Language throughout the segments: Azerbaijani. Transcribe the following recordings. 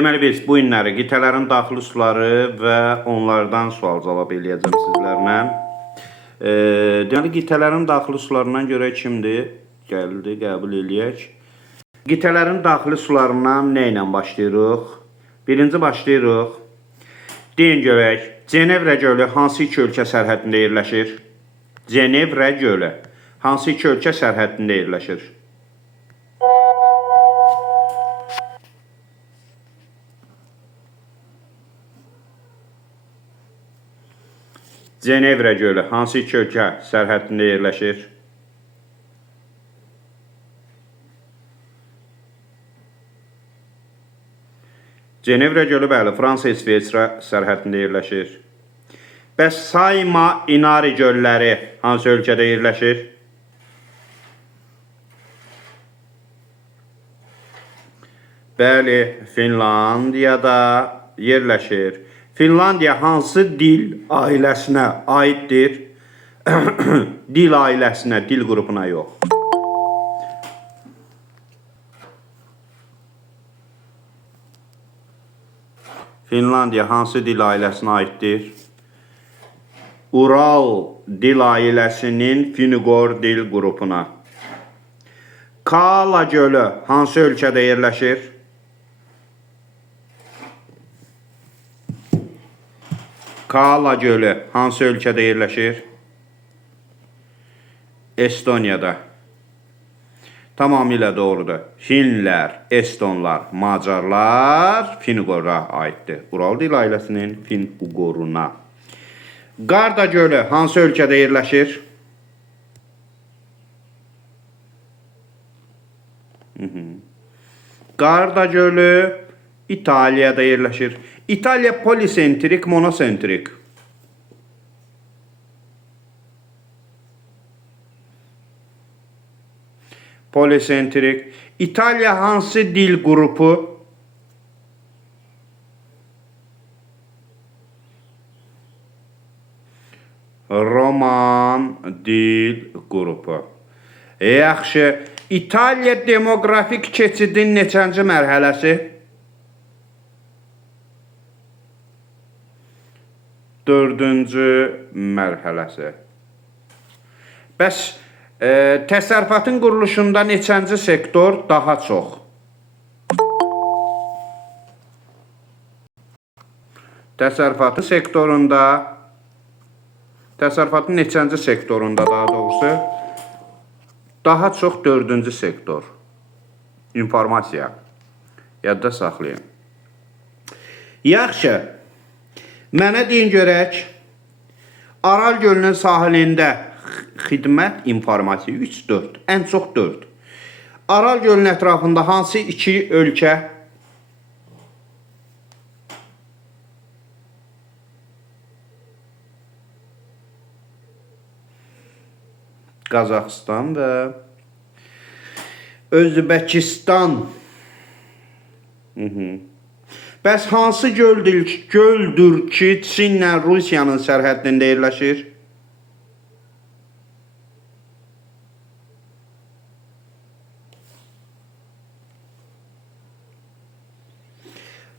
Deməli biz bu günləri qitələrin daxili suları və onlardan sual cavab eləyəcəm sizlərlə. Deməli qitələrin daxili sularından görək kimdir? Gəldi, qəbul eləyək. Qitələrin daxili sularından nə ilə başlayırıq? Birinci başlayırıq. Deyin görək, Cenevrə gölü hansı iki ölkə sərhədində yerləşir? Cenevrə gölü hansı iki ölkə sərhədində yerləşir? Cenevrə gölü hansı iki ölkə sərhədində yerləşir? Cenevrə gölü bəli, Fransa-İsveçrə sərhədində yerləşir. Bəs Sayma, İnari gölləri hansı ölkədə yerləşir? Bəli, Finlandiyada yerləşir. Finlandiya hansı dil ailəsinə aiddir? Dil ailəsinə, dil qrupuna yox. Finlandiya hansı dil ailəsinə aiddir? Ural dil ailəsinin Finugor dil qrupuna. Kala gölü hansı ölkədə yerləşir? Kala gölü hansı ölkədə yerləşir? Estoniyada. Tamamilə doğrudur. Finlər, Estonlar, Macarlar Finugora aiddir. Ural dil ailəsinin Finugoruna. Qarda gölü hansı ölkədə yerləşir? Qarda gölü İtaliyada yerləşir. İtaliya polisentrik, monosentrik. Polisentrik. İtaliya hansı dil qrupu? Roman dil qrupu. Yaxşı. İtaliya demografik keçidin neçənci mərhələsi? 4-cü mərhələsi. Bəs təsərrüfatın quruluşunda neçənci sektor daha çox? Təsərrüfatın neçənci sektorunda daha doğrusu? Daha çox 4-cü sektor. İnformasiya. Yadda saxlayın. Yaxşı. Mənə deyin görək, Aral gölünün sahilində xidmət informasiya 3-4, ən çox 4. Aral gölünün ətrafında hansı iki ölkə? Qazaxıstan və Özbəkistan. Bəs hansı göldür ki, Çinlə Rusiyanın sərhədində yerləşir?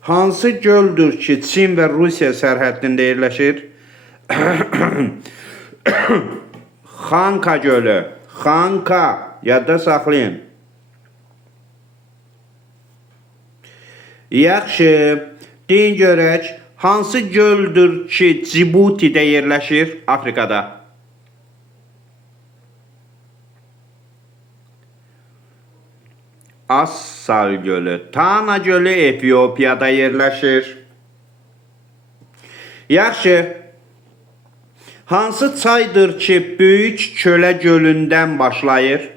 Hansı göldür ki, Çin və Rusiya sərhədində yerləşir? Xanka gölü. Xanka. Yadda saxlayın. Yaxşı. Deyin görək, hansı göldür ki, Cibutidə yerləşir? Afrikada. Assal gölü. Tana gölü Efiopiyada yerləşir. Yaxşı. Hansı çaydır ki, Böyük Kölə gölündən başlayır?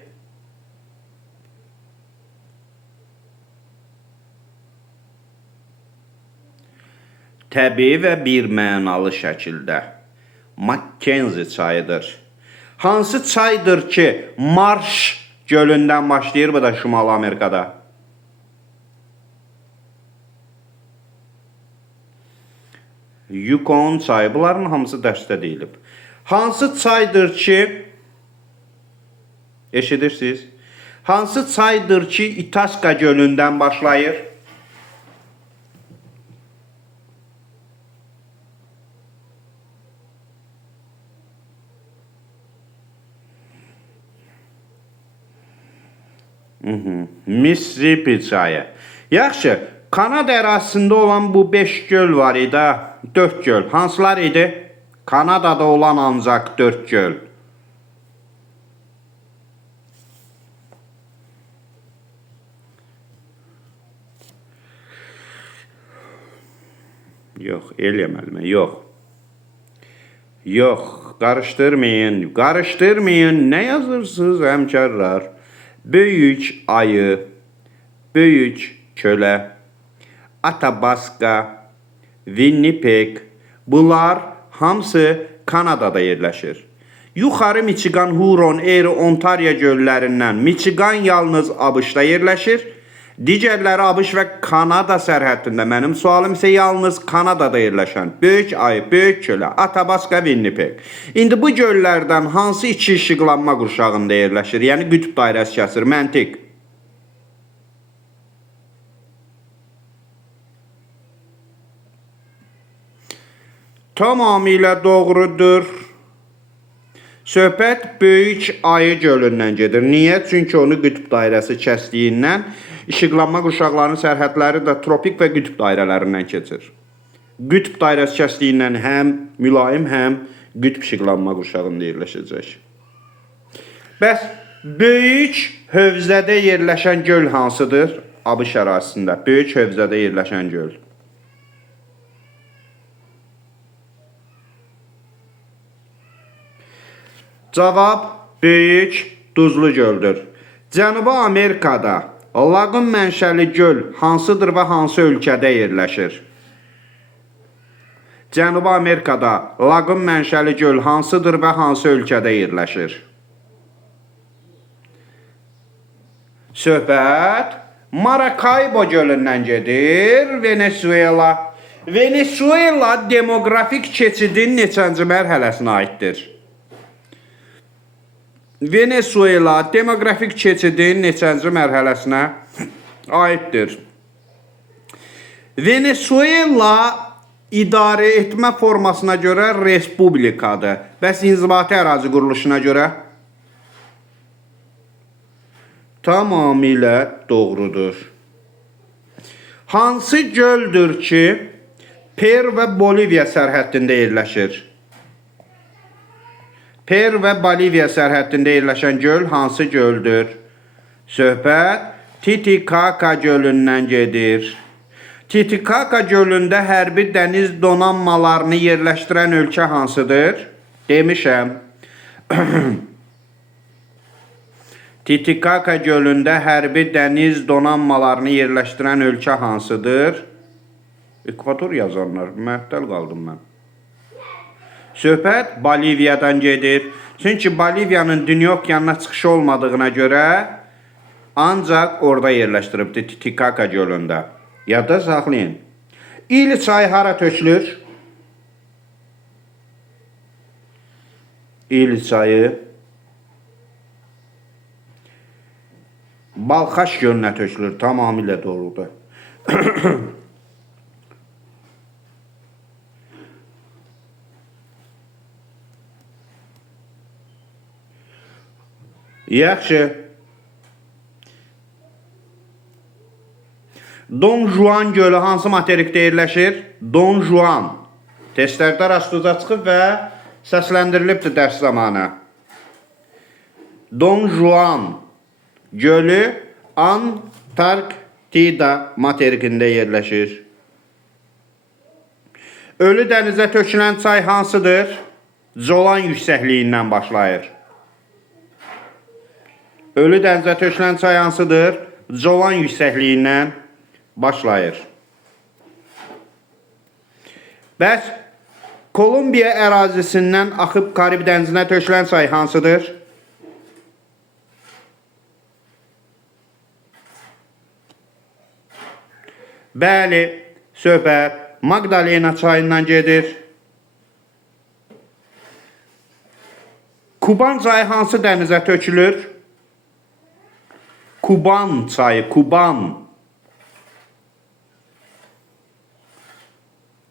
Təbii və bir mənalı şəkildə. Mackenzie çayıdır. Hansı çaydır ki, Marş gölündən başlayır, bu da Şimali Amerikada? Yukon çayı. Bunların hamısı dərsdə deyilib. Hansı çaydır ki, eşidirsiniz? Hansı çaydır ki, İtaska gölündən başlayır? Mississippi çayı. Yaxşı, Kanada ərazisində olan bu 5 göl var idi, 4 göl. Hansılar idi? Kanadada olan ancaq 4 göl. Yox, eləməliyəm, yox. Yox, qarışdırmayın, qarışdırmayın. Nə yazırsınız həmkarlar? Böyük ayı, böyük kölə, Athabasca, Winnipeg, bunlar hamısı Kanadada yerləşir. Yuxarı Michigan, Huron, Erie, Ontario göllərindən Michigan yalnız ABŞ-da yerləşir. Digərləri ABŞ və Kanada sərhəddində. Mənim sualım isə yalnız Kanadada yerləşən böyük ayı, böyük kölə, Athabasca, Winnipeg. İndi bu göllərdən hansı iki işıqlanma qurşağında yerləşir? Yəni qütb dairəsi kəsir. Məntiq. Tamamilə doğrudur. Söhbət böyük ayı gölündən gedir. Niyə? Çünki onu qütb dairəsi kəsdiyindən işıqlanma qurşaqlarının sərhədləri də tropik və qütb dairələrindən keçir. Qütb dairəsi kəsdiyindən həm mülayim, həm qütb işıqlanma qurşağında yerləşəcək. Bəs böyük hövzədə yerləşən göl hansıdır? ABŞ ərazisində böyük hövzədə yerləşən göl. Cavab böyük duzlu göldür. Cənubi Amerikada laqın mənşəli göl hansıdır və hansı ölkədə yerləşir? Cənubi Amerikada laqın mənşəli göl hansıdır və hansı ölkədə yerləşir? Söhbət Maracaibo gölündən gedir, Venezuela. Venezuela demoqrafik keçidin neçənci mərhələsinə aiddir? Venezuela demoqrafik keçidin neçənci mərhələsinə aiddir? Venezuela idarə etmə formasına görə respublikadır. Bəs inzibati ərazi quruluşuna görə? Tamamilə doğrudur. Hansı göldür ki, Peru və Bolivia sərhəddində yerləşir? Peru və Bolivia sərhəddində yerləşən göl hansı göldür? Söhbət Titicaca gölündən gedir. Titicaca gölündə hərbi dəniz donanmalarını yerləşdirən ölkə hansıdır? Demişəm. Titicaca gölündə hərbi dəniz donanmalarını yerləşdirən ölkə hansıdır? Ekvator yazanlar, məhtəl qaldım mən. Söhbət Boliviyadan gedir. Çünki Boliviyanın Dünya okeanına çıxışı olmadığına görə ancaq orada yerləşdiribdir Titicaca gölündə. Yadda saxlayın. İli çayı hara tökülür? İli çayı Balxaş gölünə tökülür. Tamamilə doğrudur. Yaxşı. Don Juan gölü hansı materikdə yerləşir? Don Juan. Testlərdə rastlıca çıxıb və səsləndirilibdir dərs zamanı. Don Juan gölü Antarktida materikində yerləşir. Ölü dənizə tökülən çay hansıdır? Jolan yüksəkliyindən başlayır. Ölü dənizə tökülən çay hansıdır? Jolan yüksəkliyindən başlayır. Bəs Kolumbiya ərazisindən axıb Karib dənizinə tökülən çay hansıdır? Bəli, söhbət Magdalena çayından gedir. Kuban çayı hansı dənizə tökülür? Kuban çayı, Kuban.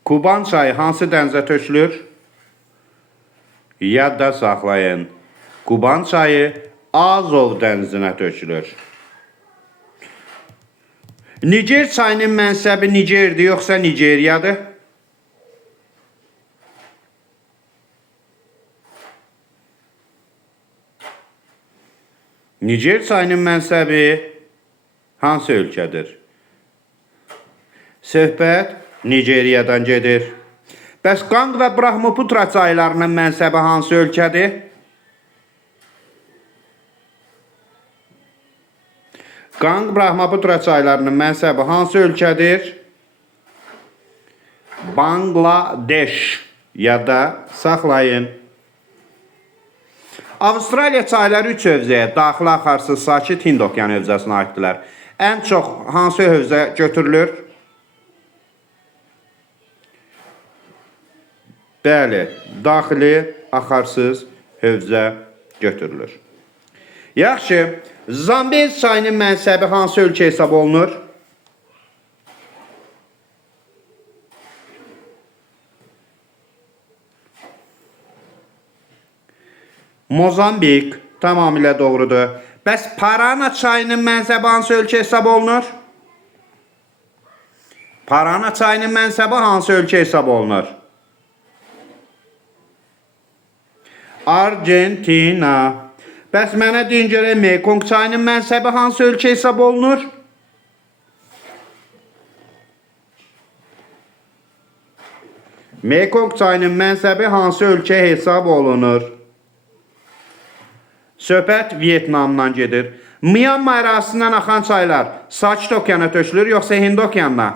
Kuban çayı hansı dənizə tökülür? Yadda saxlayın. Kuban çayı Azov dənizinə tökülür. Niger çayının mənsəbi Nigerdir, yoxsa Nigeriyadır? Niger çayının mənsəbi hansı ölkədir? Söhbət Nigeriyadan gedir. Bəs Qanq və Brahmaputra çaylarının mənsəbi hansı ölkədir? Qanq, Brahmaputra çaylarının mənsəbi hansı ölkədir? Bangladeş. Yada saxlayın. Avstraliya çayları 3 hövzəyə, daxili, axarsız, sakit Hind okeanı hövzəsinə aiddirlər. Ən çox hansı hövzə götürülür? Bəli, daxili, axarsız hövzə götürülür. Yaxşı, Zambezi çayının mənsəbi hansı ölkə hesab olunur? Mozambik, tamamilə doğrudur. Bəs Parana çayının mənsəbi hansı ölkə hesab olunur? Parana çayının mənsəbi hansı ölkə hesab olunur? Argentina. Bəs mənə deyin görək, Mekong çayının mənsəbi hansı ölkə hesab olunur? Mekong çayının mənsəbi hansı ölkə hesab olunur? Söhbət Vietnamdan gedir. Myanma ərazisindən axan çaylar Sakit okeana tökülür, yoxsa Hind okeanına?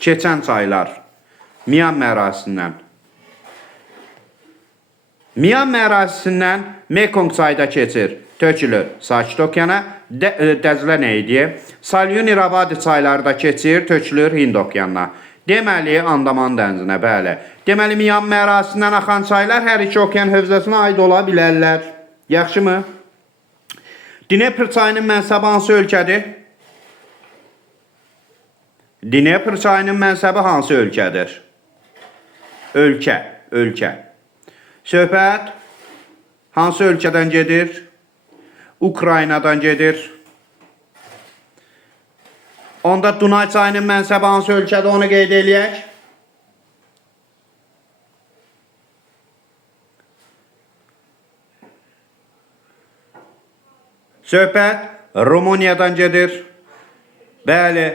Keçən çaylar Myanma ərazisindən. Myanma ərazisindən Mekong çayı da keçir, tökülür Sakit okeana. Dəzlə nə idi? Salyon İrabadi çayları da keçir, tökülür Hind okeanına. Deməli, Andaman dənizinə, bəli. Deməli, Myanma ərazisindən axan çaylar hər iki okean hövzəsinə aid ola bilərlər. Yaxşımı? Dnepr çayının mənsəbi hansı ölkədir? Dnepr çayının mənsəbi hansı ölkədir? Ölkə. Söhbət hansı ölkədən gedir? Ukraynadan gedir. Onda Dunay çayının mənsəbi hansı ölkədə, onu qeyd eləyək. Söhbət Rumıniyadan gedir. Bəli.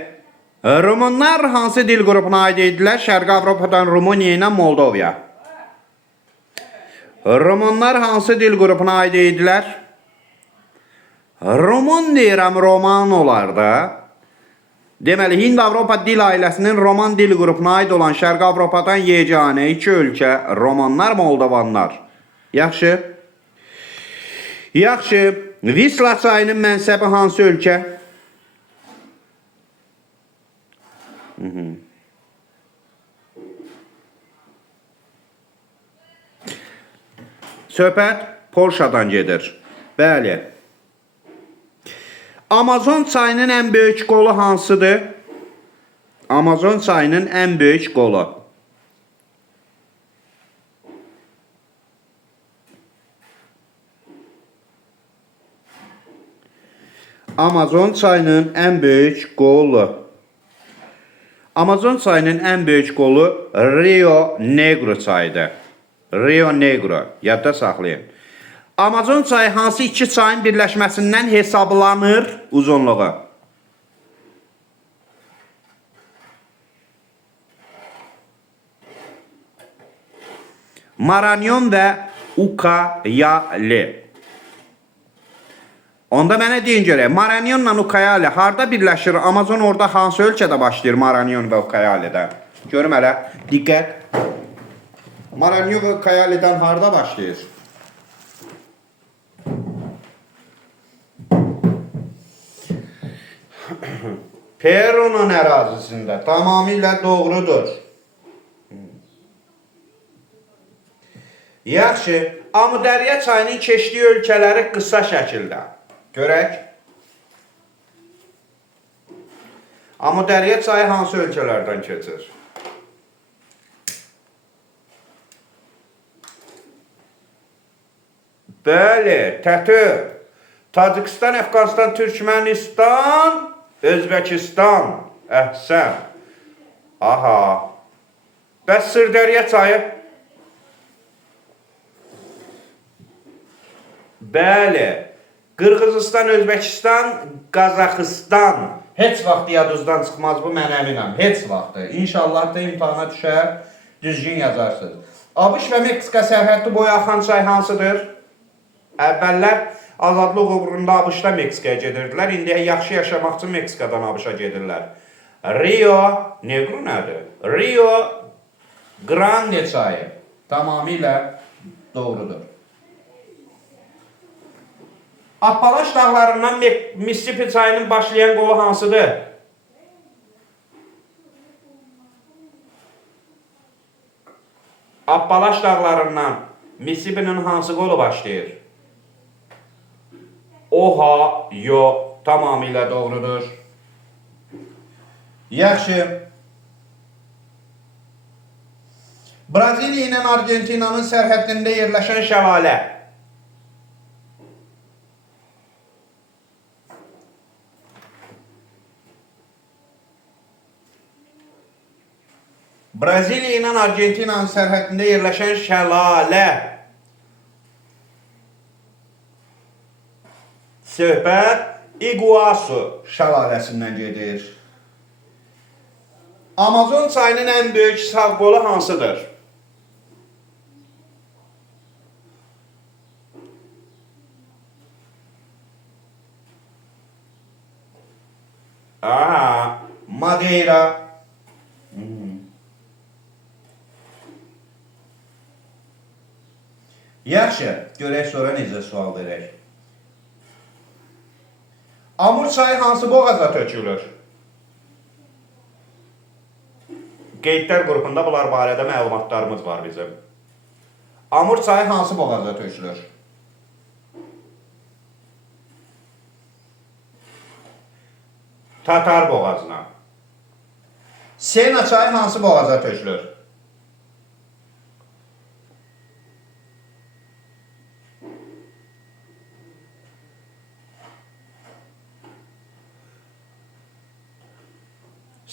Rumunlar hansı dil qrupuna aid idilər? Şərqi Avropadan Rumıniya ilə Moldova. Rumunlar hansı dil qrupuna aid idilər? Rumun deyirəm, roman olar da. Deməli, Hind-Avropa dil ailəsinin roman dil qrupuna aid olan Şərqi Avropadan yeganə iki ölkə Romanlar, Moldovanlar. Yaxşı. Visla çayının mənsəbi hansı ölkə? Söhbət Polşadan gedir. Bəli. Amazon çayının ən böyük qolu hansıdır? Amazon çayının ən böyük qolu. Amazon çayının ən böyük qolu. Amazon çayının ən böyük qolu Rio Negro çayıdır. Rio Negro, yadda saxlayın. Amazon çayı hansı iki çayın birləşməsindən hesablanır uzunluğu? Maranyon və Ucayali. Onda mənə deyin görək, Maranyonla Ucayali harda birləşir? Amazon orada hansı ölkədə başlayır Maranyon və Ucayali'dən? Görüm hələ, diqqət. Maranyon və Ucayali'dən harda başlayır? Peru'nun ərazisində. Tamamilə doğrudur. Yaxşı, Amudərya çayının keçdiyi ölkələri qısa şəkildə görək. Amudərya çayı hansı ölkələrdən keçir? Bəli, Tətir. Tacikistan, Əfqanistan, Türkmənistan, Özbəkistan. Əhsən. Aha. Bəs Sırdərya çayı? Bəli. Qırğızistan, Özbəkistan, Qazaxıstan. Heç vaxt yadınızdan çıxmaz bu, mən əminəm. Heç vaxtı. İnşallah da imtahana düşər, düzgün yazarsınız. ABŞ və Meksika sərhəddi boyu axan çay hansıdır? Əvvəllər azadlıq uğrunda ABŞ-da Meksikaya gedirdilər. İndi yaxşı yaşamaq üçün Meksikadan ABŞ-a gedirlər. Rio Negro nədir? Rio Grande çayı. Tamamilə doğrudur. Appalaç dağlarından Mississippi çayının başlayan qolu hansıdır? Appalaç dağlarından Mississippi'nin hansı qolu başlayır? Ohio. Tamamilə doğrudur. Yaxşı. Braziliya ilə Argentinanın sərhəddində yerləşən şəlalə. Braziliya ilə Argentinanın sərhəddində yerləşən şəlalə. Söhbət Iguasu şəlaləsindən gedir. Amazon çayının ən böyük sağ qolu hansıdır? Aha, Madeira. Yaxşı, görək sonra necə sual verək. Amur çayı hansı boğazda tökülür? Qeydlər qrupunda bunlar barədə məlumatlarımız var bizim. Amur çayı hansı boğazda tökülür? Tatar boğazına. Sena çayı hansı boğazda tökülür?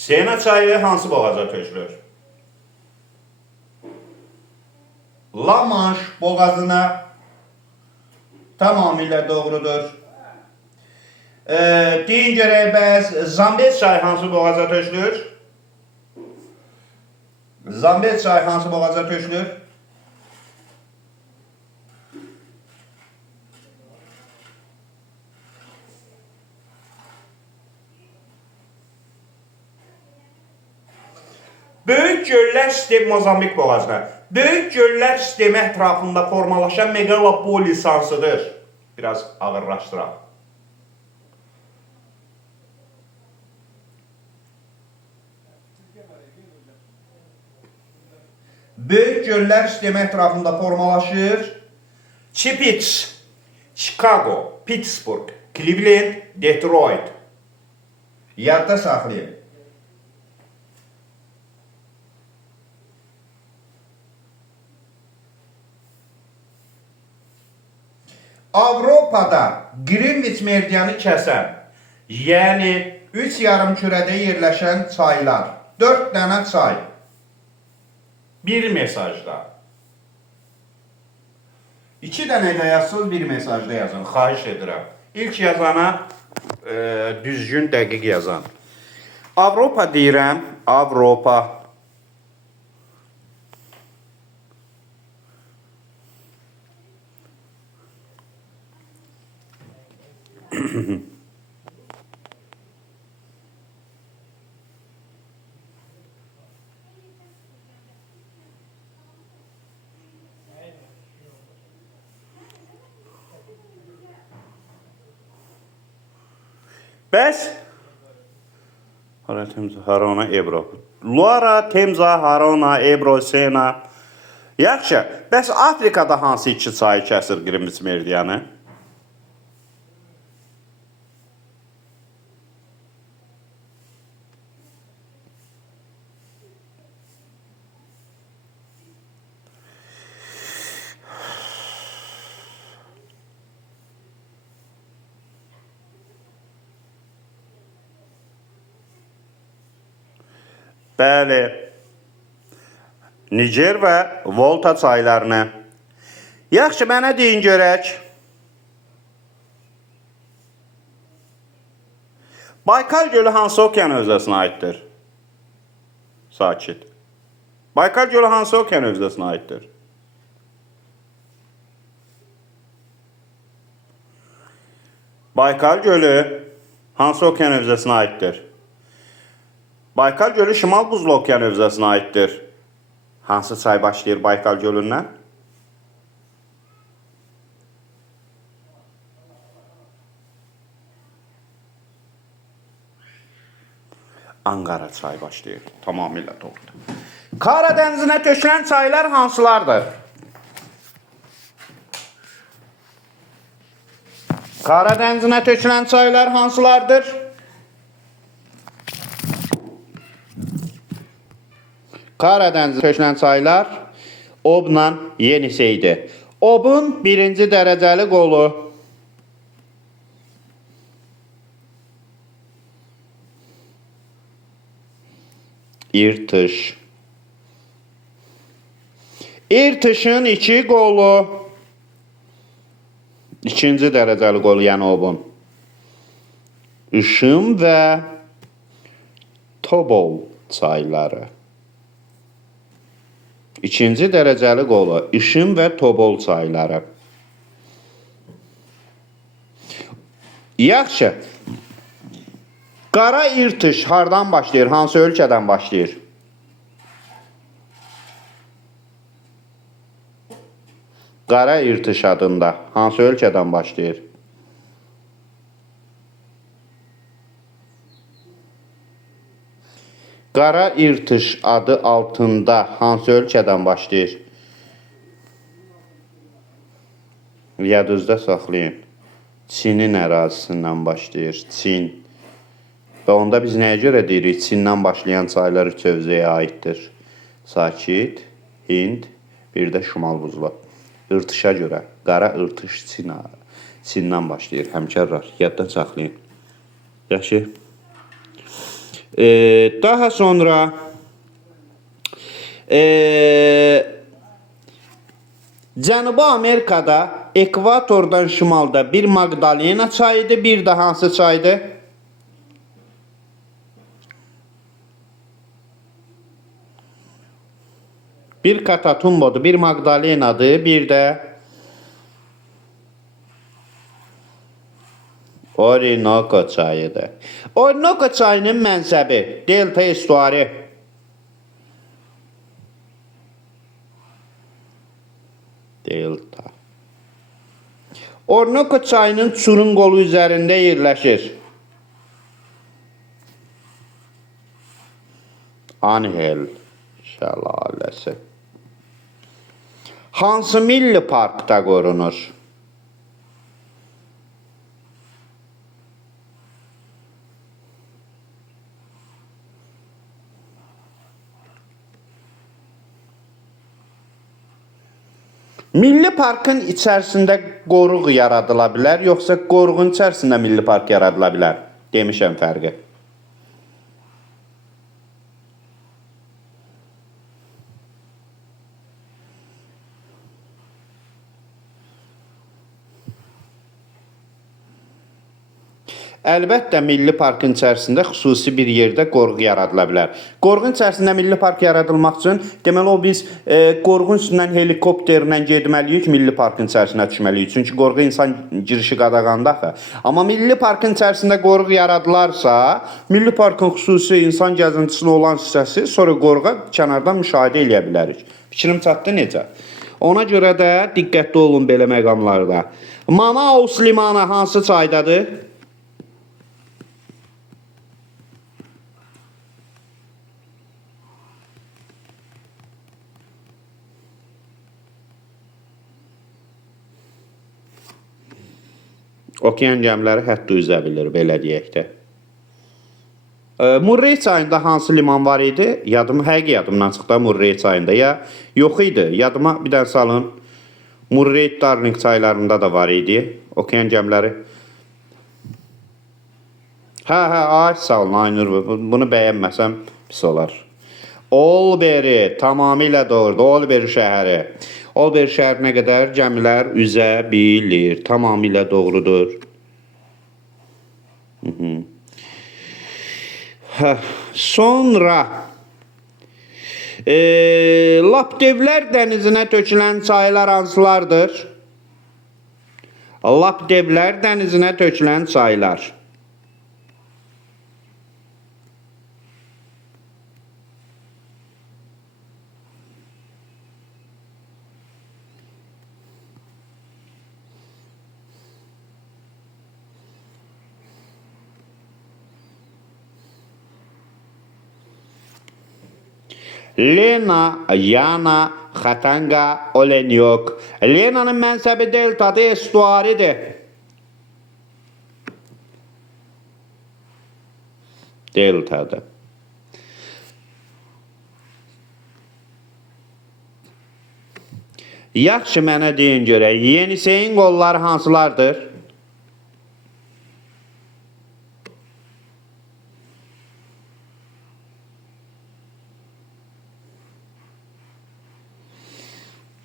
Sena çayı hansı boğaza tökülür? La Manche boğazına. Tamamilə doğrudur. Deyin görək bəs Zambez çayı hansı boğaza tökülür? Zambez çayı hansı boğaza tökülür? Böyük göllər sistemi Mozambik boğazına. Böyük göllər sistemi ətrafında formalaşan megalopolis hansıdır? Biraz ağırlaşdıraq. Böyük göllər sistemi ətrafında formalaşır. Chipich, Chicago, Pittsburgh, Cleveland, Detroit. Yadda saxlayın. Avropada Greenwich meridianı kəsən, yəni 3 yarımkürədə yerləşən çaylar, 4 dənə çay. Bir mesajda. 2 dənə də yazsınız, bir mesajda yazın, xahiş edirəm. İlk yazana düzgün, dəqiq yazan. Avropa deyirəm, Avropa. Bəs Temza, Harona, Ebro. Luara, Temza, Harona, Ebro, Sena. Yaxşı. Bəs Afrikada hansı iki çayı kəsir Greenwich meridianı? Bəli. Niger və Volta çaylarını. Yaxşı, mənə deyin görək. Baykal gölü hansı okean hövzəsinə aiddir? Sakit. Baykal gölü hansı okean hövzəsinə aiddir? Baykal gölü hansı okean hövzəsinə aiddir? Baykal gölü Şimal Buzlu okean hövzəsinə aiddir. Hansı çay başlayır Baykal gölündən? Ankara çayı başlayır. Tamamilə doğrudur. Kara dənizinə tökülən çaylar hansılardır? Kara dənizinə tökülən çaylar hansılardır? Kara dənizinə tökülən çaylar Obla Yeniseydir. Obun birinci dərəcəli qolu İrtiş. İrtişin iki qolu ikinci dərəcəli qolu, yəni Obun. İşim və Tobol çayları. İkinci dərəcəli qolu İşim və Tobol çayları. Yaxşı. Qara İrtiş hardan başlayır? Hansı ölkədən başlayır? Qara İrtiş adında hansı ölkədən başlayır? Qara İrtiş adı altında hansı ölkədən başlayır? Yadınızda saxlayın. Çinin ərazisindən başlayır. Çin. Və onda biz nəyə görə deyirik? Çindən başlayan çaylar üç hövzəyə aiddir. Sakit, Hind, bir də Şimal Buzlu. İrtişə görə. Qara İrtiş Çindən başlayır. Həmkarlar, yaddan saxlayın. Yaxşı. Daha sonra Cənubi Amerikada ekvatordan şimalda bir Magdalena çayıdır, bir də hansı çaydır? Bir Catatumbo'dur, bir Magdalena'dır, bir də Orinoco çayıdır. Orinoco çayının mənsəbi Delta estuarı. Delta. Orinoco çayının Çurun qolu üzərində yerləşir. Angel şəlaləsi. Hansı milli parkda qorunur? Milli parkın içərisində qoruq yaradıla bilər, yoxsa qoruğun içərisində milli park yaradıla bilər? Demişəm fərqi. Əlbəttə, milli parkın içərisində xüsusi bir yerdə qoruq yaradıla bilər. Qoruğun içərisində milli park yaradılmaq üçün, deməli o biz qoruğun üstündən helikopterlə getməliyik, milli parkın içərisinə düşməliyik. Çünki qoruğa insan girişi qadağandır axı. Amma milli parkın içərisində qoruq yaradılarsa, milli parkın xüsusi insan gəzintisinə olan hissəsi sonra qoruğa kənardan müşahidə edə bilərik. Fikrim çatdı necə? Ona görə də diqqətli olun belə məqamlarda. Manaus limanı hansı çaydadır? Okean gəmiləri hətta üzə bilir, belə deyək də. Murrey çayında hansı liman var idi? Həqiqi yadımdan çıxdı Murrey çayında. Ya yox idi. Yadıma bir dənə salın. Murrey, Darling çaylarında da var idi. Okean gəmiləri. Ay sağ olun Aynur. Bunu bəyənməsəm pis olar. Olberi tamamilə doğrudur. Olberi şəhəri. Olberi şəhərinə qədər gəmilər üzə bilir. Tamamilə doğrudur. Sonra Laptevlər dənizinə tökülən çaylar hansılardır? Laptevlər dənizinə tökülən çaylar. Lena, Yana, Xatanga, Olenyok. Lena'nın mənsəbi deltadır, estuaridir. Deltadır. Yaxşı, mənə deyin görək, Yeniseyin qolları hansılardır?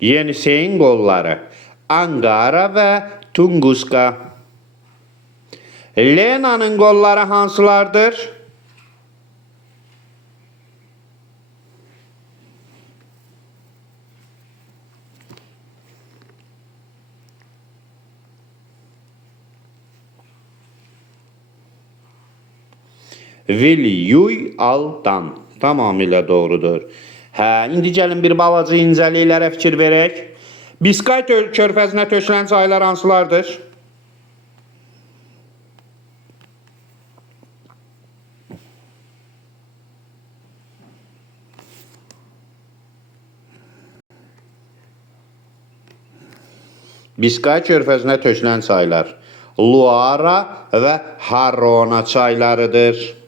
Yeniseyin qolları Angara və Tunguska. Lena'nın qolları hansılardır? Vilyuy Altan. Tamamilə doğrudur. İndi gəlin bir balaca incəliklərə fikir verək. Biskay körfəzinə tökülən çaylar hansılardır? Biskay körfəzinə tökülən çaylar Luara və Harona çaylarıdır.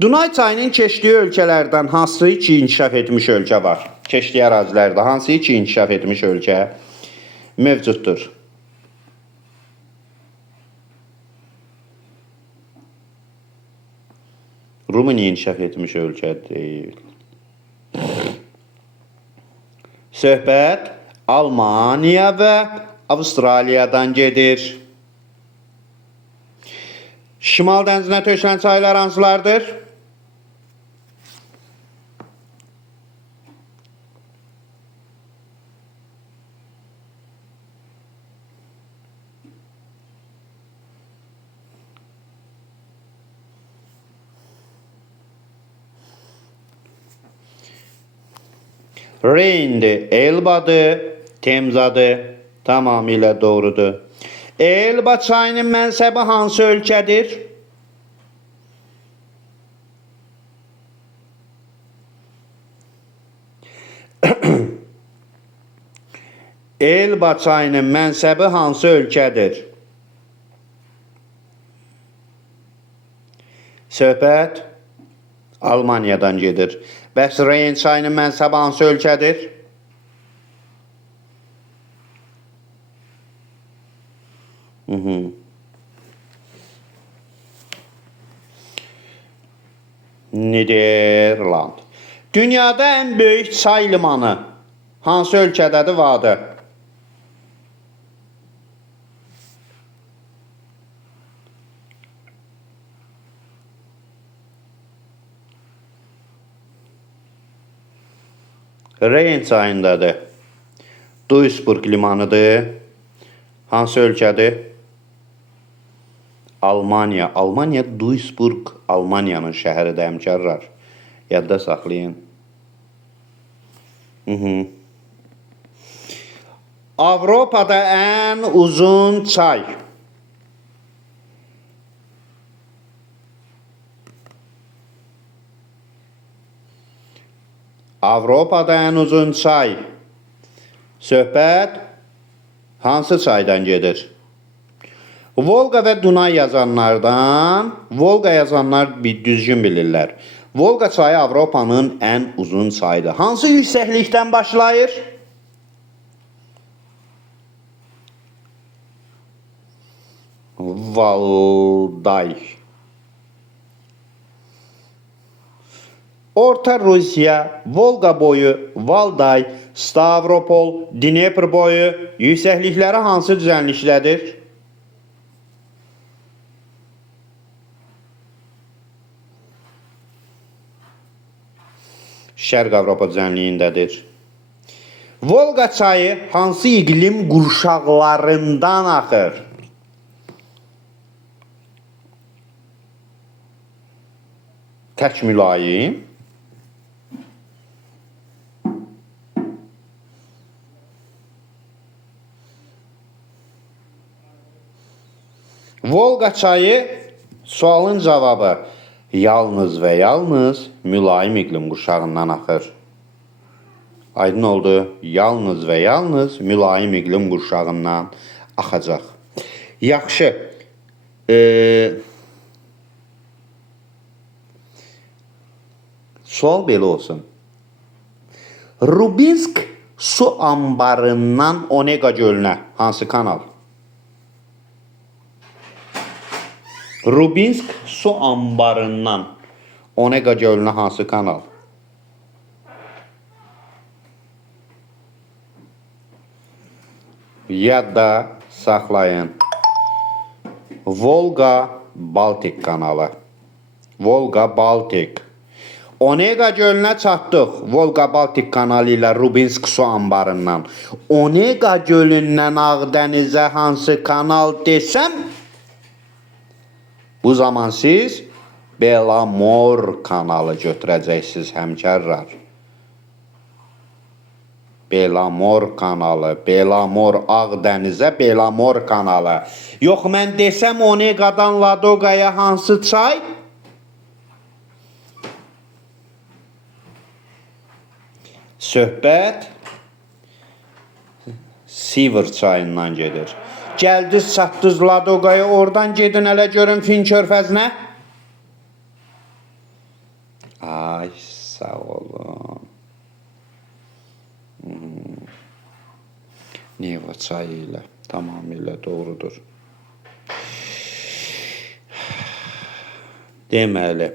Dunay çayının keçdiyi ölkələrdən hansı ki inkişaf etmiş ölkə var? Keçdiyi ərazilərdə hansı ki inkişaf etmiş ölkə mövcuddur? Rumıniya inkişaf etmiş ölkə deyil. Söhbət Almaniya və Avustraliyadan gedir. Şimal dənizinə tökülən çaylar hansılardır? Reyndir, Elbadır, Temzadır. Tamamilə doğrudur. Elba çayının mənsəbi hansı ölkədir? Elba çayının mənsəbi hansı ölkədir? Söhbət Almaniyadan gedir. Bəs Reyn çayının mənsəbi hansı ölkədir? Niderland. Dünyada ən böyük çay limanı hansı ölkədədir və adı? Reyn çayındadır. Duisburg limanıdır. Hansı ölkədir? Almaniya. Almaniya, Duisburg, Almaniyanın şəhəridir həmkarlar. Yadda saxlayın. Avropada ən uzun çay. Avropada ən uzun çay. Söhbət hansı çaydan gedir? Volqa və Dunay yazanlardan, Volqa yazanlar düzgün bilirlər. Volqa çayı Avropanın ən uzun çayıdır. Hansı yüksəklikdən başlayır? Valday. Orta Rusiya, Volqa boyu, Valday, Stavropol, Dnepr boyu yüksəklikləri hansı düzənlikdədir? Şərq Avropa düzənliyindədir. Volqa çayı hansı iqlim qurşaqlarından axır? Tək mülayim. Volqa çayı sualın cavabı yalnız və yalnız mülayim iqlim qurşağından axır. Aydın oldu. Yalnız və yalnız mülayim iqlim qurşağından axacaq. Yaxşı. Sual belə olsun. Rubinsk su anbarından Onega gölünə hansı kanal? Rubinsk su anbarından Onega gölünə hansı kanal? Yadda saxlayın. Volqa-Baltik kanalı. Volqa-Baltik. Onega gölünə çatdıq. Volqa-Baltik kanalı ilə Rubinsk su anbarından. Onega gölündən Ağdənizə hansı kanal desəm, bu zaman siz Belamor kanalı götürəcəksiniz həmkarlar. Belamor kanalı, Belamor Ağdənizə Belamor kanalı. Yox, mən desəm Onegadan Ladogaya hansı çay? Söhbət Sivir çayından gedir. Gəldiniz, çatdınız Ladogaya, oradan gedin hələ görün Fin körfəzinə. Ay, sağ olun. Neva çayı ilə tamamilə doğrudur. Deməli,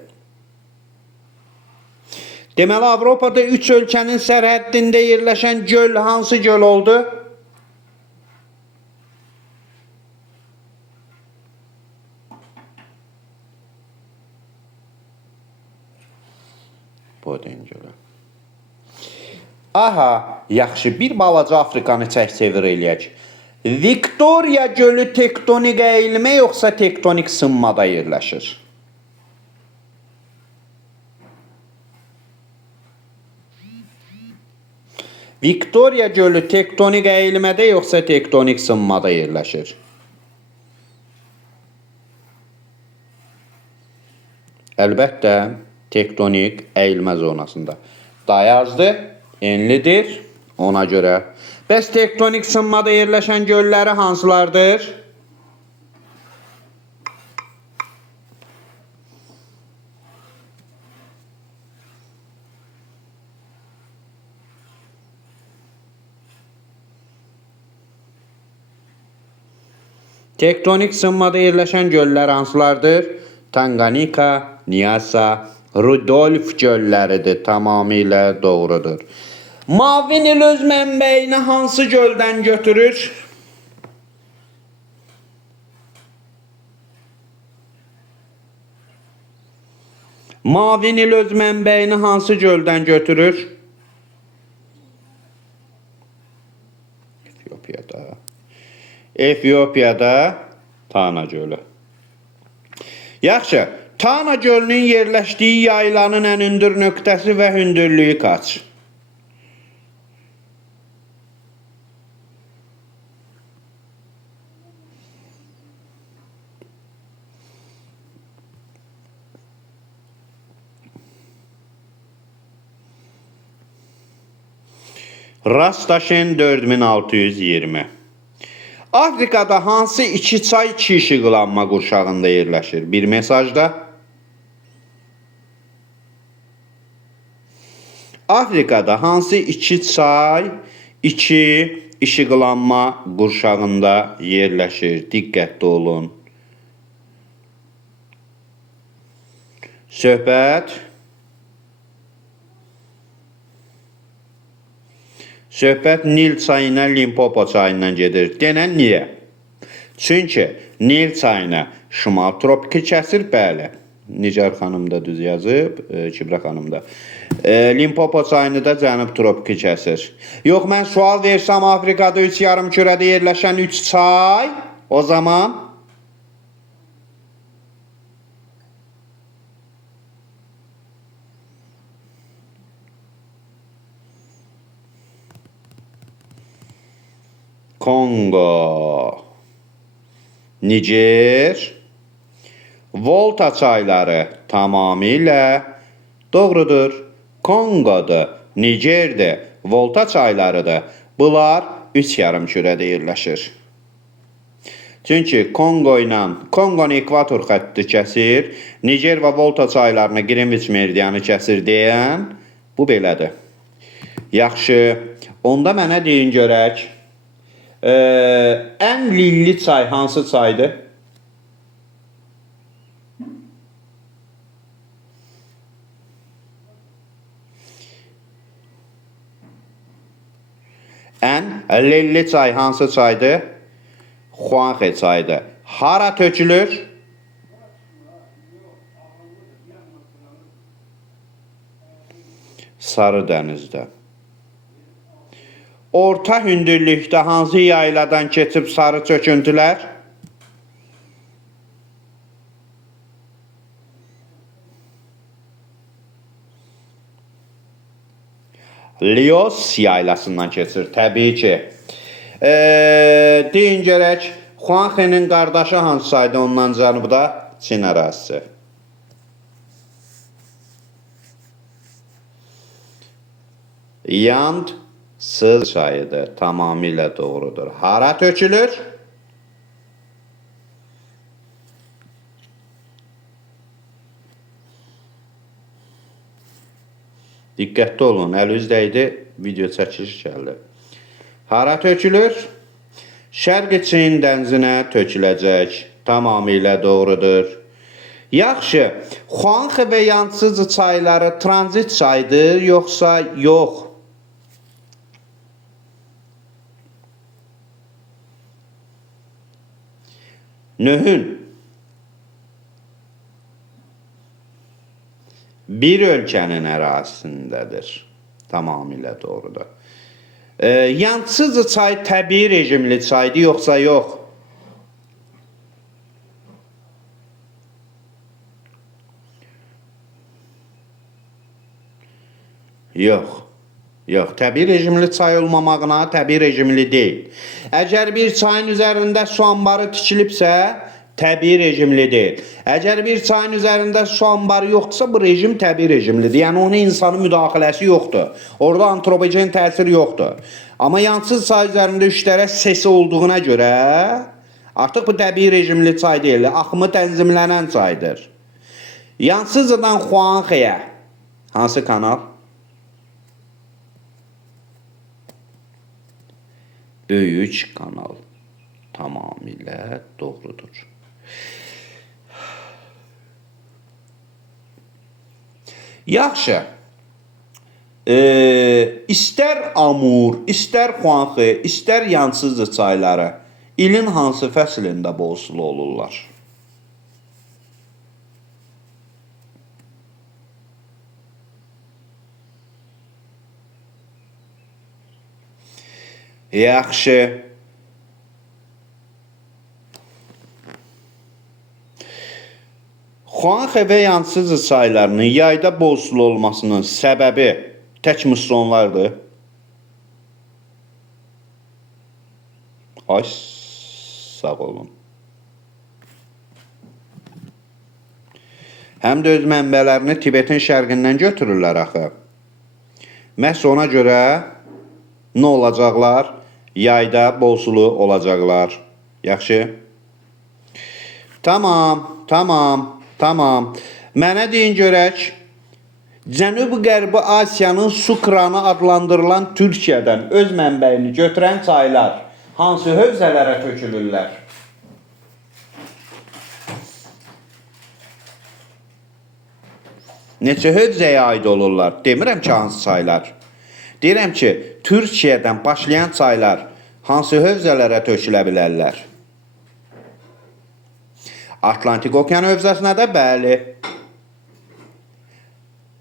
Avropada 3 ölkənin sərhəddində yerləşən göl hansı göl oldu? Boden gölü. Aha, yaxşı, bir balaca Afrikanı çək-çevir eləyək. Viktoriya gölü tektonik əyilmə yoxsa tektonik sınmada yerləşir? Viktoriya gölü tektonik əyilmədə yoxsa tektonik sınmada yerləşir? Əlbəttə, tektonik əyilmə zonasında. Dayazdı, enlidir, ona görə. Bəs tektonik sınmada yerləşən gölləri hansılardır? Tektonik sınmada yerləşən göllər hansılardır? Tanganyika, Nyasa, Rudolf gölləridir. Tamamilə doğrudur. Mavi Nil öz mənbəyini hansı göldən götürür? Mavi Nil öz mənbəyini hansı göldən götürür? Efiyopiyada Tana gölü. Yaxşı, Tana gölünün yerləşdiyi yaylanın ən hündür nöqtəsi və hündürlüyü kaç? Rastaşen 4620. Afrikada hansı iki çay iki işıqlanma qurşağında yerləşir? Bir mesajda. Afrikada hansı iki çay iki işıqlanma qurşağında yerləşir? Diqqətli olun. Söhbət Söhbət Nil çayından Limpopo çayından gedir. Denən niyə? Çünki Nil çayına şimal tropiki kəsir, bəli. Nigar xanım da düz yazıb, Kibra xanım da. Limpopo çayını da cənub tropiki kəsir. Yox, mən sual versəm Afrikada 3 yarımkürədə yerləşən 3 çay, o zaman Kongo, Niger, Volta çayları tamamilə doğrudur. Kongodur, Nigerdir, Volta çaylarıdır. Bunlar 3 yarımkürədə yerləşir. Çünki Konqonu ekvator xətti kəsir, Niger və Volta çaylarını Greenwich meridianı kəsir deyən bu belədir. Yaxşı, onda mənə deyin görək. Ən lilli çay hansı çaydır? Ən lilli çay hansı çaydır? Xuanxe çayıdır. Hara tökülür? Sarı dənizdə. Orta hündürlükdə hansı yayladan keçib sarı çöküntülər? Lios yaylasından keçir, təbii ki. Deyin görək, Xuanxenin qardaşı hansı çaydı ondan cənubda? Çin ərazisi. Yangtze çayıdır, tamamilə doğrudur. Hara tökülür? Diqqətli olun, əl üzdəydi, video çəkiliş gəldi. Hara tökülür? Şərqi Çin dənizinə töküləcək, tamamilə doğrudur. Yaxşı, Xuanxe və Yangtze çayları tranzit çaydır, yoxsa yox? Nöhün bir ölkənin ərazisindədir. Tamamilə doğrudur. Yangtze çay təbii rejimli çaydır, yoxsa yox? Yox. Yox, təbii rejimli çay olmamağına təbii rejimli deyil. Əgər bir çayın üzərində su anbarı tikilibsə, təbii rejimli deyil. Əgər bir çayın üzərində su anbarı yoxdursa, bu rejim təbii rejimlidir. Yəni, onun insanın müdaxiləsi yoxdur. Orada antropogen təsir yoxdur. Amma Yangtze çay üzərində 3 dərə sesi olduğuna görə, artıq bu təbii rejimli çay deyil, axımı tənzimlənən çaydır. Yangtze'dan Xuanxeyə hansı kanal? Böyük kanal. Tamamilə doğrudur. Yaxşı. İstər Amur, istər Xuanxe, istər Yangtze çayları ilin hansı fəslində bol sulu olurlar? Yaxşı. Xuanxe və Yangtze çaylarının yayda bol sulu olmasının səbəbi tək mussonlardır. Ay, sağ olun. Həm də öz mənbələrini Tibetin şərqindən götürürlər axı. Məhz ona görə nə olacaqlar? Yayda bol sulu olacaqlar. Yaxşı. Tamam. Mənə deyin görək, Cənubi-Qərbi Asiyanın su kranı adlandırılan Türkiyədən öz mənbəyini götürən çaylar hansı hövzələrə tökülürlər? Neçə hövzəyə aid olurlar? Demirəm ki, hansı çaylar. Deyirəm ki, Türkiyədən başlayan çaylar hansı hövzələrə tökülə bilərlər? Atlantik Okean hövzəsinə də bəli.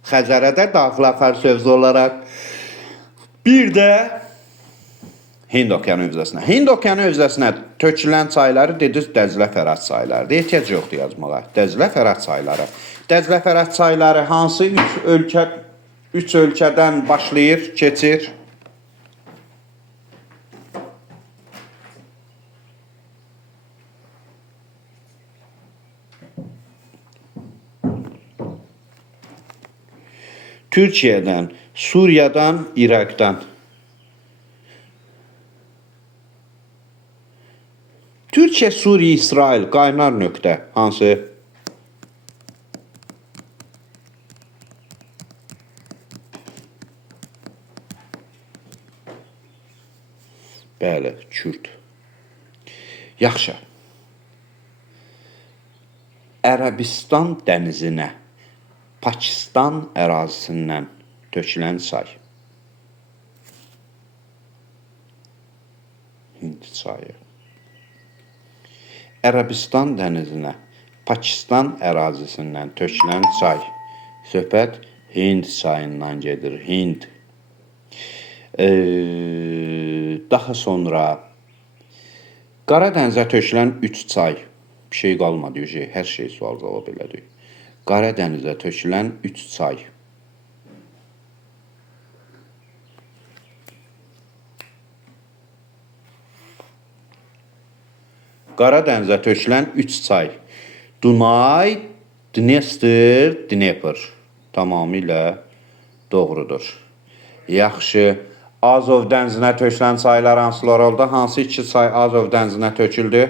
Xəzərə də daxil axar hövzə olaraq. Bir də Hind Okeanı hövzəsinə. Hind Okeanı hövzəsinə tökülən çayları dediniz Dəclə Fərat çayları. Ehtiyac yoxdur yazmağa. Dəclə Fərat çayları. Dəclə Fərat çayları hansı üç ölkədən başlayır, keçir? Türkiyədən, Suriyadan, İraqdan. Türkiyə, Suriya, İsrail qaynar nöqtə hansı? Bəli, Kürd. Yaxşı. Ərəbistan dənizinə Pakistan ərazisindən tökülən çay. Hind çayı. Ərəbistan dənizinə Pakistan ərazisindən tökülən çay. Söhbət Hind çayından gedir. Hind. Daha sonra Qara dənizə tökülən 3 çay. Bir şey qalmadı, hər şey sual cavab elədik. Qara dənizə tökülən 3 çay. Qara dənizə tökülən 3 çay. Dunay, Dnestr, Dnepr. Tamamilə doğrudur. Yaxşı. Azov dənizinə tökülən çaylar hansılar oldu? Hansı 2 çay Azov dənizinə töküldü?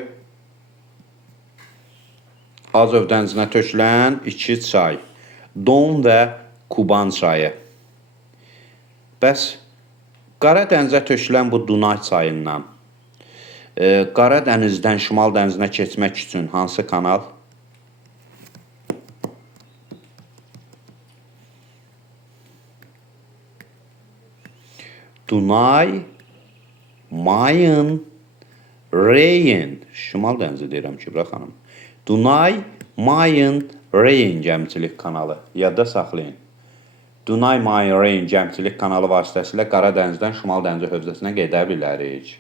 Azov dənizinə tökülən 2 çay. Don və Kuban çayı. Bəs Qara dənizə tökülən bu Dunay çayından Qara dənizdən Şimal dənizinə keçmək üçün hansı kanal? Dunay, Mayın, Reyn. Şimal dənizi deyirəm ki, bırax xanım. Dunay, Mayın, Reyn gəmçilik kanalı. Yadda saxlayın. Dunay, Mayın, Reyn gəmçilik kanalı vasitəsilə Qara dənizdən Şimal dənizi hövzəsinə gedə bilərik.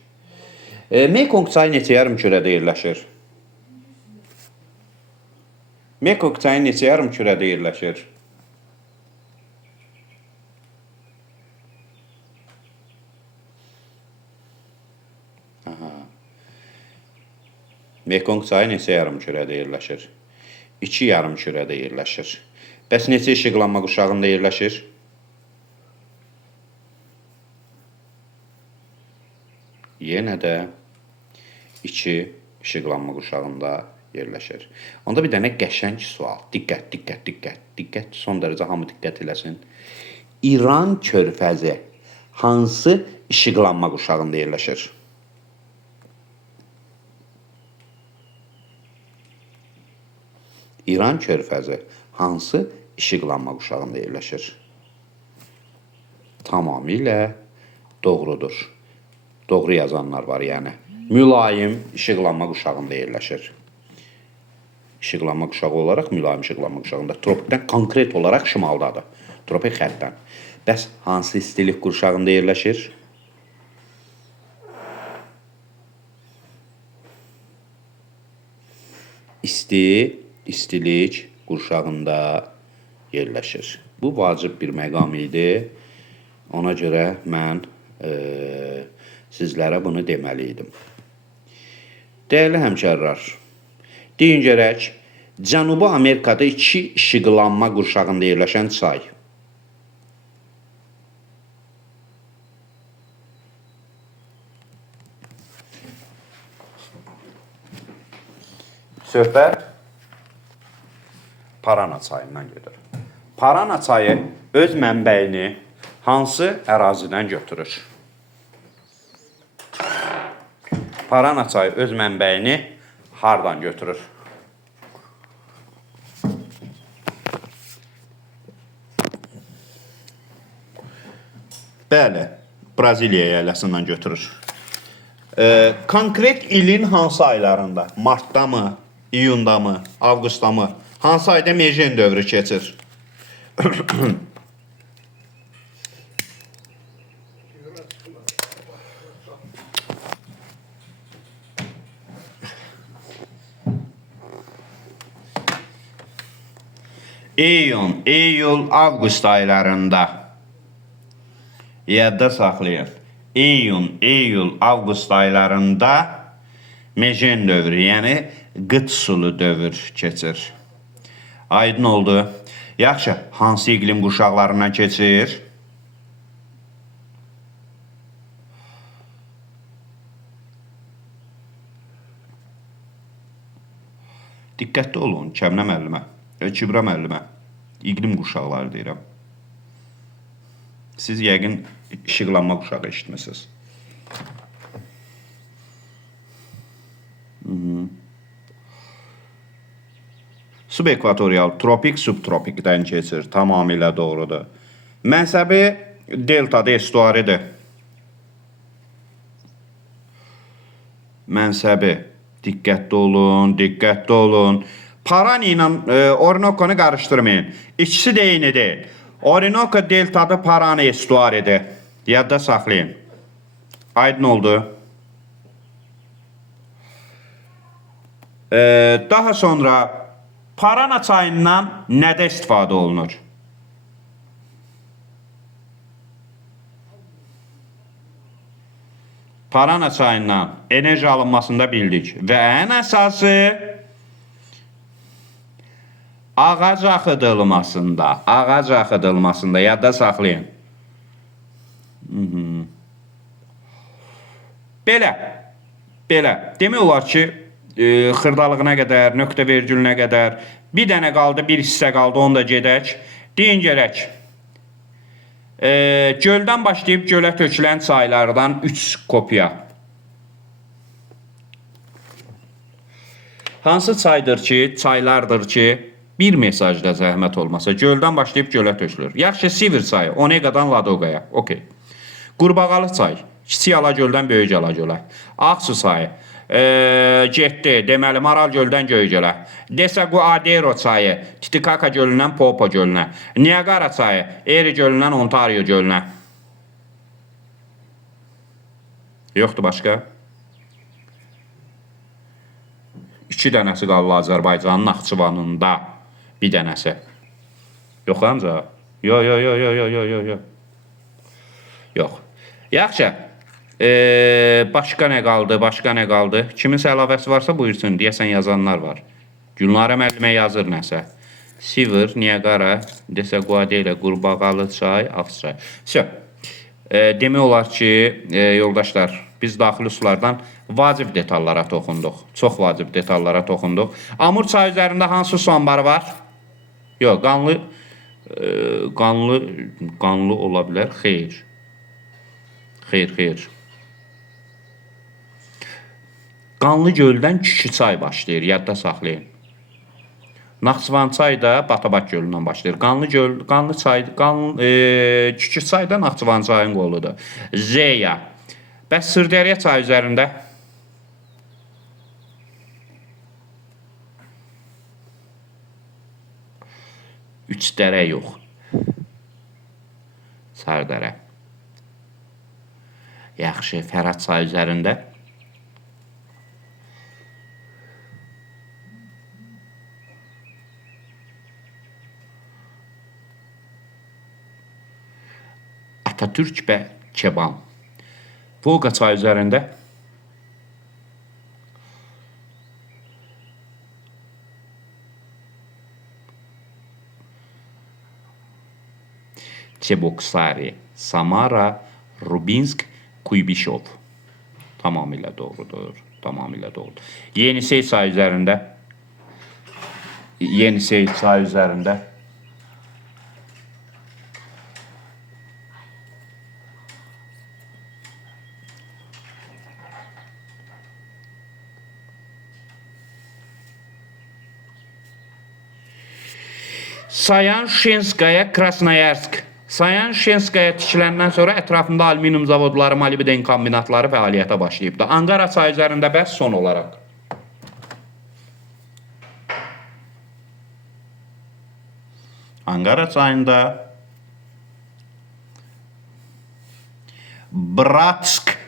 Mekong çayı neçə yarımkürədə yerləşir? Mekong çayı neçə yarımkürədə yerləşir? Mekong çayı neçə yarımkürədə yerləşir? 2 yarımkürədə yerləşir. Bəs neçə işıqlanma quşağında yerləşir? Yenə də 2 işıqlanma quşağında yerləşir. Onda bir dənə qəşəng sual. Diqqət, diqqət, diqqət, diqqət. Son dərəcə hamı diqqət eləsin. İran körfəzi hansı işıqlanma quşağında yerləşir? İran körfəzi hansı işıqlanma quşağında yerləşir? Tamamilə doğrudur. Doğru yazanlar var yəni. Mülayim işıqlanma quşağında yerləşir. İşıqlanma quşağı olaraq mülayim işıqlanma quşağında. Tropikdən konkret olaraq şimaldadır. Tropik xəttdən. Bəs hansı istilik quşağında yerləşir? İstilik qurşağında yerləşir. Bu vacib bir məqam idi. Ona görə mən sizlərə bunu deməli idim. Dəyərli həmkarlar, deyin görək, Cənubi Amerikada 2 işıqlanma qurşağında yerləşən çay. Söhbət Parana çayından gedir. Parana çayı öz mənbəyini hansı ərazidən götürür? Parana çayı öz mənbəyini hardan götürür? Bəli, Braziliya əyaləsindən götürür. Konkret ilin hansı aylarında? Martda mı, iyunda mı, avqustda mı? Hansı ayda mejen dövrü keçir? İyun, iyul, avqust aylarında. Yadda saxlayın. İyun, iyul, avqust aylarında mejen dövrü, yəni qıt sulu dövr keçir. Aydın oldu. Yaxşı, hansı iqlim quşaqlarından keçir? Diqqətli olun, Kəmnə müəllimə, Kübra müəllimə. İqlim quşaqları deyirəm. Siz yəqin işıqlanma quşağı eşitmisiniz. Subekvatorial, tropik, subtropikdən keçir. Tamamilə doğrudur. Mənsəbi deltada estuaridir. Mənsəbi. Diqqətli olun, diqqətli olun. Parani ilə Orinoco'nu qarışdırmayın. İkisi de eyni deyil. Orinoco deltadı Parani estuaridir. Yadda saxlayın. Aydın oldu. Daha sonra Parana çayından nədə istifadə olunur? Parana çayından enerji alınmasında bildik. Və ən əsası ağac axıdılmasında yadda saxlayın. Belə. Demək olar ki, xırdalığına qədər, nöqtə vergülünə qədər bir dənə qaldı, bir hissə qaldı, onu da gedək. Deyin gələk. Göldən başlayıb gölə tökülən çaylardan 3 kopya. Hansı çaylardır ki, bir mesajda zəhmət olmasa göldən başlayıb gölə tökülür? Yaxşı, Sivir çayı, Oneqadan Ladogaya. Okay. Qurbağalı çay, Kiçik Alagöldən Böyük Alagölə. Ağsu çayı, getdi, deməli Maral göldən Göygölə. Desaguadero çayı, Titicaca gölündən Popo gölünə. Niagara çayı, Erie gölündən Ontario gölünə. Yoxdur başqa? 2 dənəsi qaldı Azərbaycanın Naxçıvanında. Bir dənəsi. Yox ancaq. Yox. Yaxşı. Başqa nə qaldı? Kiminsə əlavəsi varsa buyursun. Deyəsən yazanlar var. Gülnarə müəllimə yazır nəsə. Sivir, Niagara, Desaguadero, Qurbağalı çay, Ağsu çay. Demək olar ki, yoldaşlar, biz daxili sulardan vacib detallara toxunduq. Çox vacib detallara toxunduq. Amur çay üzərində hansı su anbarı var? Yox, qanlı ola bilər. Xeyr. Qanlı göldən Kükü çay başlayır, yadda saxlayın. Naxçıvan çay da Batabak gölündən başlayır. Kükü çay da Naxçıvan çayın qoludur. Zeya. Bəs Sırdərya çay üzərində? Üç dərə yox. Sərdərə. Yaxşı, Fərad çay üzərində? Atatürk və Keban. Volqa çay üzərində? Çeboksari, Samara, Rubinsk, Kuybişov. Tamamilə doğrudur. Yenisey çay üzərində? Sayan, Şenskaya, Krasnoyarsk. Sayan-Şenskaya tikiləndən sonra ətrafında alüminium zavodları, molibden kombinatları fəaliyyətə başlayıbdı. Anqara çayı üzərində bəs son olaraq. Anqara çayında Bratsk.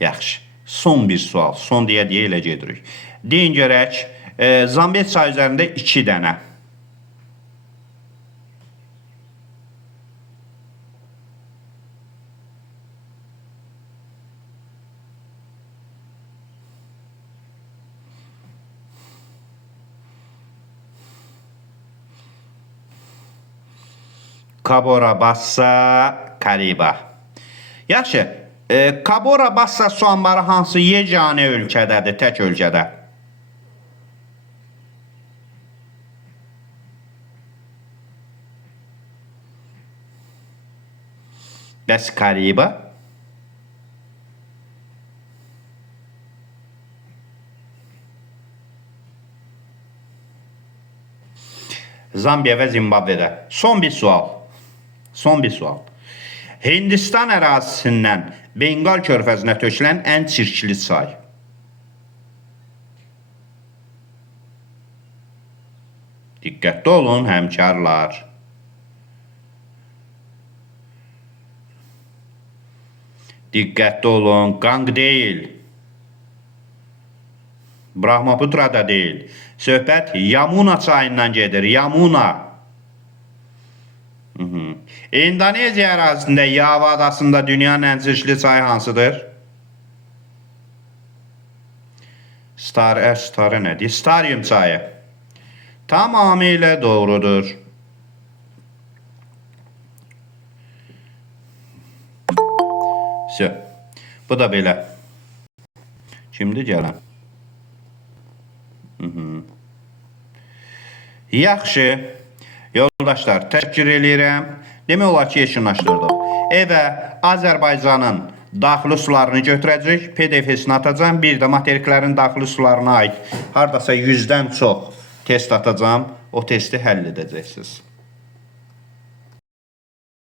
Yaxşı. Son bir sual. Son deyə elə gedirik. Deyin görək, Zambiyet çayı üzərində 2 dənə. Cabora Bassa, Kariba. Yaxşı, Cabora Bassa su anbarı hansı yeganə ölkədədir, tək ölkədə? Bəs Kariba? Zambiya və Zimbabvedə. Son bir sual. Son bir sual. Hindistan ərazisindən Bengal körfəzinə tökülən ən çirkli çay. Diqqətli olun həmkarlar. Diqqətli olun, Qang deyil. Brahmaputra da deyil. Söhbət Yamuna çayından gedir, Yamuna. İndoneziya ərazisində Yava adasında dünyanın ən çirkli çayı hansıdır? Starı nədir? Starium çayı. Tamamilə doğrudur. Bu da belə. Şimdi gələm. Yaxşı. Yoldaşlar, təşəkkür edirəm. Demək olar ki, yekunlaşdırdıq. Evə Azərbaycanın daxili sularını götürəcək, PDF-sini atacağım. Bir də materiklərin daxili sularına aid hardasa 100-dən çox test atacağım. O testi həll edəcəksiniz.